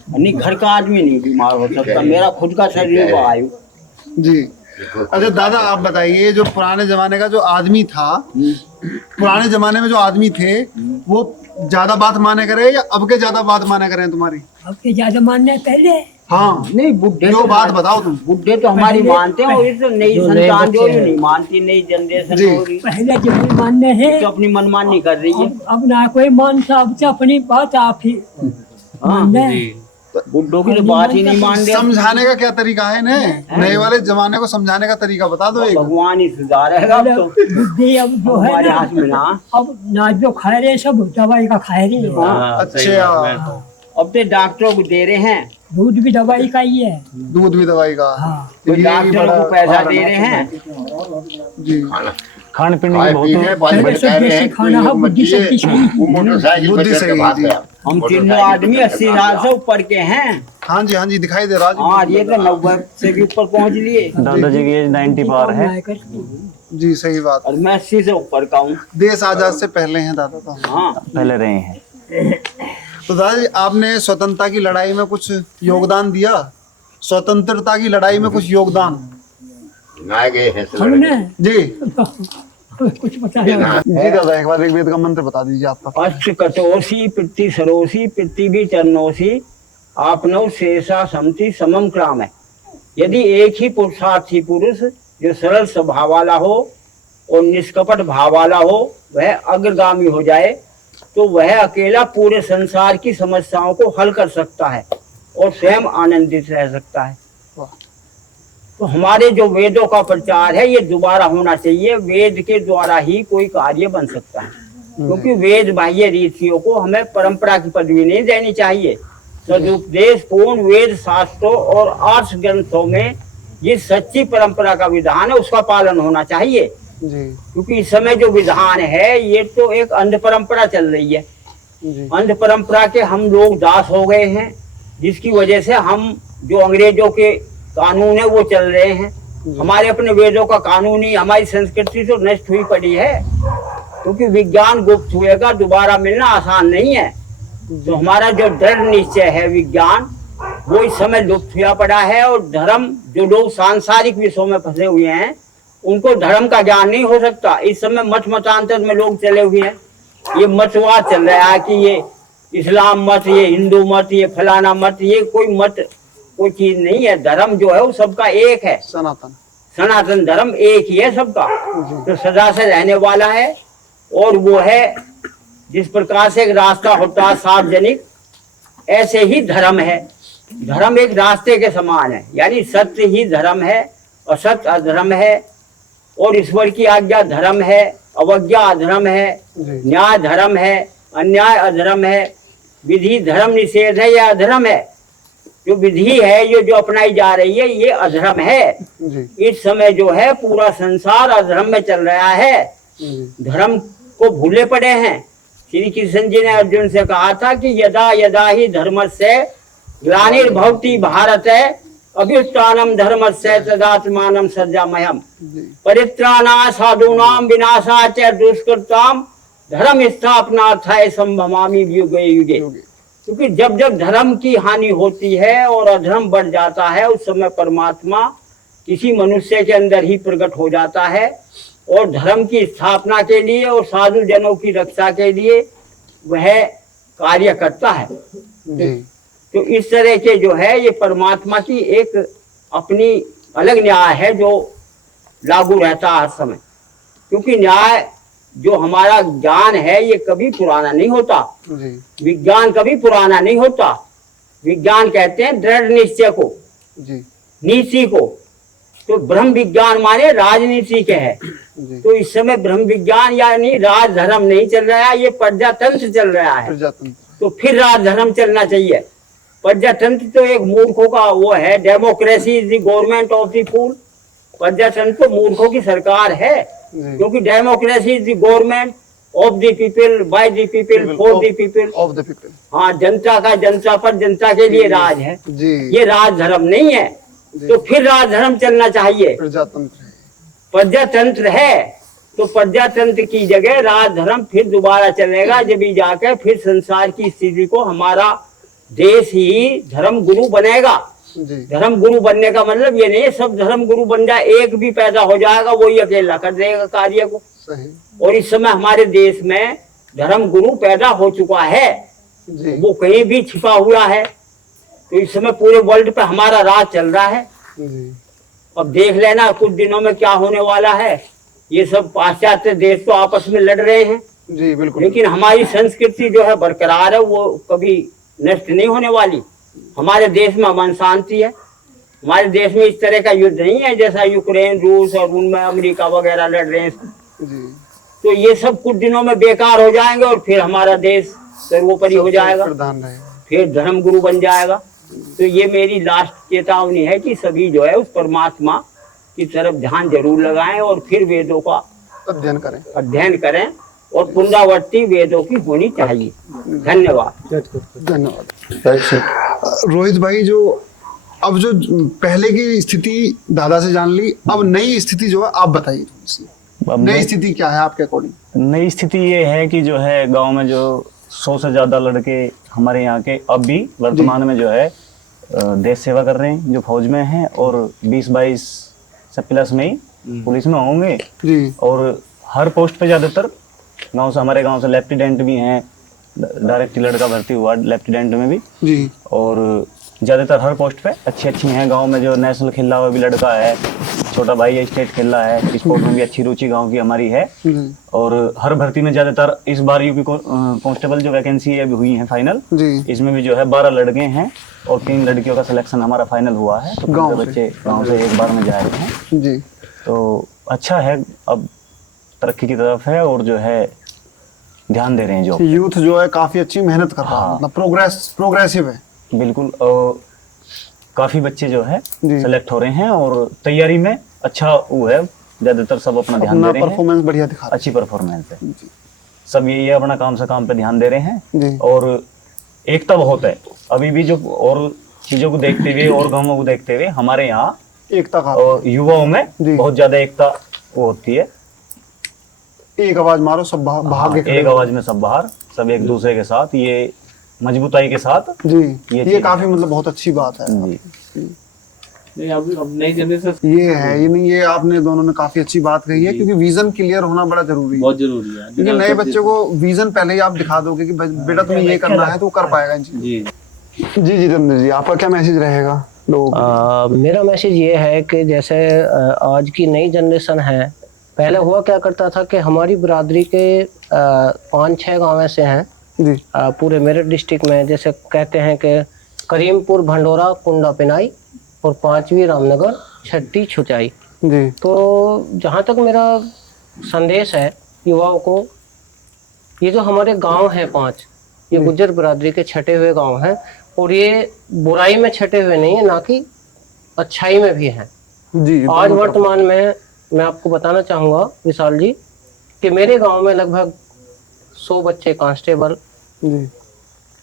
नहीं घर का आदमी नहीं बीमार हो सकता। मेरा खुद का शरीर आयु। जी। अच्छा दादा, आप बताइए, जो पुराने जमाने का जो आदमी था, पुराने जमाने में जो आदमी थे, वो ज्यादा बात माने करे या अब के ज्यादा बात माने करें तुम्हारी? अब के ज्यादा मानने पहले। हाँ, नहीं, बुढ़े जो तो बात बताओ तुम। बुढ़े तो हमारी मानते हैं, और ये तो नई संतान जो नहीं मानती, नई जनरेशन जी। हो रही पहले जो भी मानने हैं, तो अपनी मनमानी कर रही है। अब ना कोई मानता, अब तो अपनी बात आप ही मानना है। बुढ़ों की तो बात ही नहीं मान रहे। समझाने का क्या तरीका है इन्हें? नए वाले जमाने को समझाने का तरीका बता दो एक। भगवान ही सुधारेगा अब तो। बुद्धि अब जो है हमारे ना, हाथ में ना। अब ना जो खा रहे हैं, सब दवाई का खा रहे हैं। अच्छा, अब तो डॉक्टरों को दे रहे हैं, दूध भी दवाई का ही है। दूध भी दवाई का। हाँ। तो ये डॉक्टरों बड़ा को पैसा बड़ा दे रहे हैं। जी। खाने पीने खाए की बहुत पीने वाले पहले बड़े सब कह रहे देसी हैं खाना है, बुद्धि कि शक्ति सही। वो मोटरसाइकिल बुद्धि पे चढ़ के सही, भाग जी। गया। हम तीनों आदमी 80 साल से ऊपर के हैं। हाँ जी, हाँ जी, दिखाई दे रहा है। हाँ, ये तो 90 से भी ऊपर पहुंच लिए, दादाजी की एज 90 पार है। जी सही बात। और मैं 80 से ऊपर का हूँ। देश आजाद से पहले हैं दादा तो। हाँ, पहले रहे हैं। तो दादाजी, आपने स्वतंत्रता की लड़ाई में कुछ योगदान दिया? स्वतंत्रता की लड़ाई में कुछ योगदान? ना गए हैं हमने जी। कुछ बताया। जी दादा, एक बार एक वेद का मंत्र बता दीजिए आपका। अष्ट कटोसी पित्ति सरोसी पित्ति भी चरनोसी आपनौ शेषा समति समम क्राम है। यदि एक ही पुरुषार्थी पुरुष जो सरल स्वभाव वाला हो और निष्कपट भाव वाला हो, वह अग्रगामी हो जाए, तो वह अकेला पूरे संसार की समस्याओं को हल कर सकता है और स्वयं आनंदित रह सकता है। तो हमारे जो वेदों का प्रचार है, ये दोबारा होना चाहिए। वेद के द्वारा ही कोई कार्य बन सकता है, क्योंकि वेद बाह्य रीतियों को हमें परंपरा की पदवी नहीं देनी चाहिए। सदुपदेश पूर्ण वेद शास्त्रों और आर्ष ग्रंथों में जिस सच्ची परंपरा का विधान है, उसका पालन होना चाहिए। जी। क्योंकि इस समय जो विधान है, ये तो एक अंध परंपरा चल रही है। जी। अंध परंपरा के हम लोग दास हो गए हैं, जिसकी वजह से हम जो अंग्रेजों के कानून है वो चल रहे हैं। हमारे अपने वेदों का कानून ही, हमारी संस्कृति तो नष्ट हुई पड़ी है, क्योंकि विज्ञान गुप्त हुएगा, दोबारा मिलना आसान नहीं है। तो हमारा जो दृढ़ निश्चय है विज्ञान, वो इस समय लुप्त हुआ पड़ा है। और धर्म, जो लोग सांसारिक विषयों में फंसे हुए हैं, उनको धर्म का ज्ञान नहीं हो सकता। इस समय मत मतांतर में लोग चले हुए हैं। ये मतवाद चल रहा है कि ये इस्लाम मत, ये हिंदू मत, ये फलाना मत। ये कोई मत, कोई चीज नहीं है। धर्म जो है वो सबका एक है। सनातन सनातन धर्म एक ही है सबका, तो सदा से रहने वाला है। और वो है, जिस प्रकार से एक रास्ता होता है सार्वजनिक, ऐसे ही धर्म है। धर्म एक रास्ते के समान है, यानी सत्य ही धर्म है, असत्य अधर्म है। और ईश्वर की आज्ञा धर्म है, अवज्ञा अधर्म है, न्याय धर्म है, अन्याय अधर्म है, विधि धर्म निषेध है, यह अधर्म है। जो विधि है, ये जो अपनाई जा रही है, ये अधर्म है। जी। इस समय जो है पूरा संसार अधर्म में चल रहा है, धर्म को भूले पड़े हैं। श्री कृष्ण जी ने अर्जुन से कहा था कि यदा यदा ही धर्मस्य ग्लानिर्भवति भारत अभ्युत्थानम धर्मस्य तदात्मानं सृजाम्यहम् परित्राणाय साधूनां विनाशाय च दुष्कृतां धर्म स्थापनार्थाय संभवामि युगे युगे। क्योंकि जब जब धर्म की हानि होती है और अधर्म बढ़ जाता है, उस समय परमात्मा किसी मनुष्य के अंदर ही प्रकट हो जाता है और धर्म की स्थापना के लिए और साधु जनों की रक्षा के लिए वह कार्य करता है। तो इस तरह के जो है, ये परमात्मा की एक अपनी अलग न्याय है जो लागू रहता है हर समय। क्योंकि न्याय जो हमारा ज्ञान है, ये कभी पुराना नहीं होता। विज्ञान कभी पुराना नहीं होता। विज्ञान कहते हैं दृढ़ निश्चय को, नीति को, तो ब्रह्म विज्ञान माने राजनीति के है। तो इस समय ब्रह्म विज्ञान यानी राज धर्म नहीं चल रहा है, ये प्रजातंत्र चल रहा है। प्रजातंत्र। तो फिर राज धर्म चलना चाहिए। प्रजातंत्र तो एक मूर्खों का वो है, democracy is the government of the fool. प्रजातंत्र तो मूर्खों की सरकार है, क्योंकि democracy is the government of the people, by the people, for the people, of the people. हाँ, जनता का जनता पर, जनता के लिए राज है जी। ये राज धर्म नहीं है। तो फिर राज धर्म चलना चाहिए। प्रजातंत्र है। प्रजातंत्र है तो प्रजातंत्र की जगह राज धर्म फिर दोबारा चलेगा, जब ही जाकर फिर संसार की स्थिति को हमारा देश ही धर्म गुरु बनेगा। जी। धर्म गुरु बनने का मतलब ये नहीं सब धर्म गुरु बन जाए, एक भी पैदा हो जाएगा वही अकेला कर देगा कार्य को। सही। और इस समय हमारे देश में धर्म गुरु पैदा हो चुका है, जी। वो कहीं भी छिपा हुआ है। तो इस समय पूरे वर्ल्ड पे हमारा राज चल रहा है। जी। अब देख लेना कुछ दिनों में क्या होने वाला है। ये सब पाश्चात्य देश तो आपस में लड़ रहे हैं, जी बिल्कुल। लेकिन हमारी संस्कृति जो है बरकरार है, वो कभी नष्ट नहीं होने वाली। हमारे देश में अमन शांति है। हमारे देश में इस तरह का युद्ध नहीं है जैसा यूक्रेन, रूस और उनमें अमेरिका वगैरह लड़ रहे हैं। जी। तो ये सब कुछ दिनों में बेकार हो जाएंगे और फिर हमारा देश सर्वोपरि हो जाएगा, प्रधान रहेगा, फिर धर्म गुरु बन जाएगा। तो ये मेरी लास्ट चेतावनी है कि सभी जो है उस परमात्मा की तरफ ध्यान जरूर लगाएं और फिर वेदों का अध्ययन करें और पुनरावृत्ति वेदों की होनी चाहिए। धन्यवाद। धन्यवाद। रोहित भाई, जो अब जो पहले की स्थिति दादा से जान ली, अब नई स्थिति जो है आप बताइए। नई स्थिति क्या है आपके अकॉर्डिंग? नई स्थिति ये है कि जो है गांव में जो 100 से ज्यादा लड़के हमारे यहाँ के अब भी वर्तमान में जो है देश सेवा कर रहे हैं, जो फौज में हैं, और 20-22 से प्लस में ही पुलिस में होंगे जी। और हर पोस्ट पे ज्यादातर गांव से, हमारे गांव से लेफ्टिनेंट भी हैं, डायरेक्ट लड़का भर्ती हुआ लेफ्टिनेंट में भी जी। और ज्यादातर हर पोस्ट पे अच्छी हैं। गांव में जो नेशनल खेला हुआ भी लड़का है, छोटा भाई है स्टेट खेल रहा है, स्पोर्ट में भी अच्छी रुचि गांव की हमारी है। और हर भर्ती में ज्यादातर इस बार यूपी कांस्टेबल जो वैकेंसी अभी हुई है फाइनल, इसमें भी जो है 12 लड़के हैं और 3 लड़कियों का सिलेक्शन हमारा फाइनल हुआ है। तो गाँव बच्चे गाँव से एक बार में जा रहे हैं जी। तो अच्छा है, अब तरक्की की तरफ है और जो है ध्यान दे रहे हैं। जो यूथ जो है काफी अच्छी मेहनत कर रहा है, मतलब प्रोग्रेसिव है बिल्कुल। काफी बच्चे जो है सेलेक्ट हो रहे हैं और तैयारी में अच्छा वो है, ज्यादातर सब अपना ध्यान दे रहे हैं, परफॉर्मेंस बढ़िया दिखा रहे हैं, अच्छी परफॉर्मेंस है। सब यही है, अपना काम से काम पे ध्यान दे रहे हैं और एकता बहुत है अभी भी, जो और चीजों को देखते हुए और गाँवों को देखते हुए हमारे यहाँ एकता और युवाओं में बहुत ज्यादा एकता वो होती है। एक आवाज मारो सब भाग के, एक आवाज में सब बाहर, सब एक दूसरे के साथ, ये मजबूताई के साथ जी। ये काफी मतलब बहुत अच्छी बात है जी। अब नई जनरेशन ये है, ये नहीं, ये आपने दोनों ने काफी अच्छी बात कही है, क्योंकि विजन क्लियर होना बड़ा जरूरी है, बहुत जरूरी है। क्योंकि नए बच्चों को विजन पहले ही आप दिखा दोगे कि बेटा तुम्हें ये करना है तो वो कर पाएगा। जी जी जितेंद्र जी, आपका क्या मैसेज रहेगा लोगों को? मेरा मैसेज ये है कि जैसे आज की नई जनरेशन है, पहले हुआ क्या करता था कि हमारी बिरादरी के 5-6 गाँव ऐसे हैं जी, पूरे मेरठ डिस्ट्रिक्ट में, जैसे कहते हैं कि करीमपुर, भंडोरा, कुंडा पिनाई और 5वीं रामनगर, 6ठी छुचाई जी। तो जहाँ तक मेरा संदेश है युवाओं को, ये जो हमारे गांव हैं 5, ये गुज्जर बिरादरी के छटे हुए गांव हैं और ये बुराई में छटे हुए नहीं है, ना कि अच्छाई में भी हैं जी। आज वर्तमान में मैं आपको बताना चाहूँगा विशाल जी कि मेरे गांव में लगभग 100 बच्चे कांस्टेबल जी,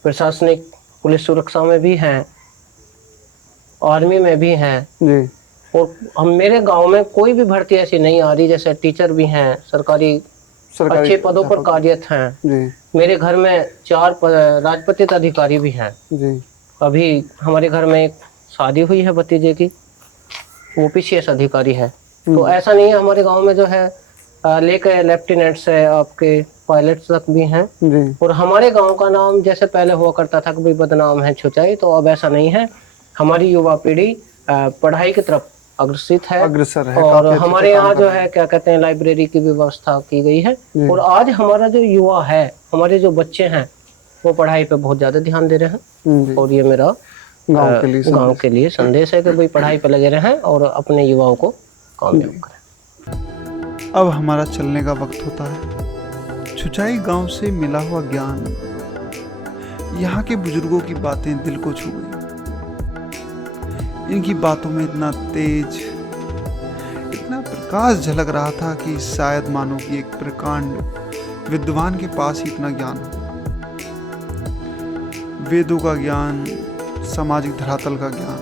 प्रशासनिक पुलिस सुरक्षा में भी हैं, आर्मी में भी हैं जी। और हम मेरे गांव में कोई भी भर्ती ऐसी नहीं आ रही, जैसे टीचर भी हैं, सरकारी अच्छे पदों पर कार्यरत हैं जी। मेरे घर में 4 राजपत्रित अधिकारी भी हैं जी। अभी हमारे घर में एक शादी हुई है भतीजे की, वो PCS अधिकारी है। तो ऐसा नहीं है, हमारे गांव में जो है लेकर लेफ्टिनेंट से आपके पायलट तक भी हैं जी। और हमारे गांव का नाम जैसे पहले हुआ करता था कि भाई बदनाम है छुचाई, तो अब ऐसा नहीं है। हमारी युवा पीढ़ी पढ़ाई की तरफ अग्रसर है और हमारे यहाँ जो है क्या कहते हैं लाइब्रेरी की व्यवस्था की गई है और आज हमारा जो युवा है, हमारे जो बच्चे हैं, वो पढ़ाई पे बहुत ज्यादा ध्यान दे रहे हैं और ये मेरा गांव के लिए गांव संदेश। के लिए संदेश है कि भाई पढ़ाई पे लगे रहें और अपने युवाओं को कामयाब करें। अब हमारा चलने का वक्त होता है। छुचाई गांव से मिला हुआ ज्ञान, यहाँ के बुजुर्गों की बातें दिल को छू गई। इनकी बातों में इतना तेज, इतना प्रकाश झलक रहा था कि शायद मानो कि एक प्रकांड विद्वान के पास ही इतना ज्ञान हो। वेदों का ज्ञान, सामाजिक धरातल का ज्ञान,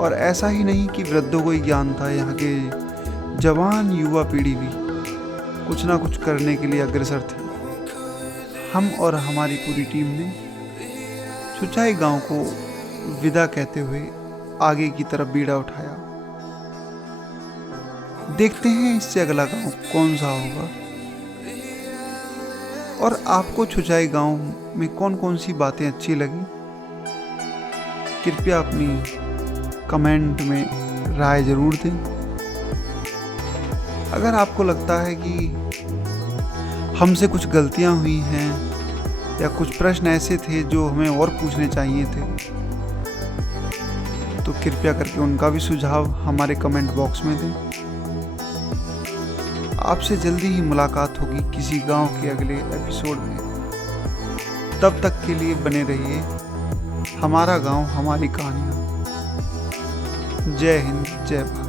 और ऐसा ही नहीं कि वृद्धों को ही ज्ञान था, यहाँ के जवान युवा पीढ़ी भी कुछ ना कुछ करने के लिए अग्रसर थी। हम और हमारी पूरी टीम ने छुचाई गांव को विदा कहते हुए आगे की तरफ बीड़ा उठाया। देखते हैं इससे अगला गांव कौन सा होगा और आपको छुचाई गांव में कौन कौन सी बातें अच्छी लगी। कृपया अपनी कमेंट में राय जरूर दें। अगर आपको लगता है कि हमसे कुछ गलतियां हुई हैं या कुछ प्रश्न ऐसे थे जो हमें और पूछने चाहिए थे, तो कृपया करके उनका भी सुझाव हमारे कमेंट बॉक्स में दें। आपसे जल्दी ही मुलाकात होगी किसी गांव के अगले एपिसोड में। तब तक के लिए बने रहिए हमारा गांव हमारी कहानियाँ। जय हिंद, जय भारत।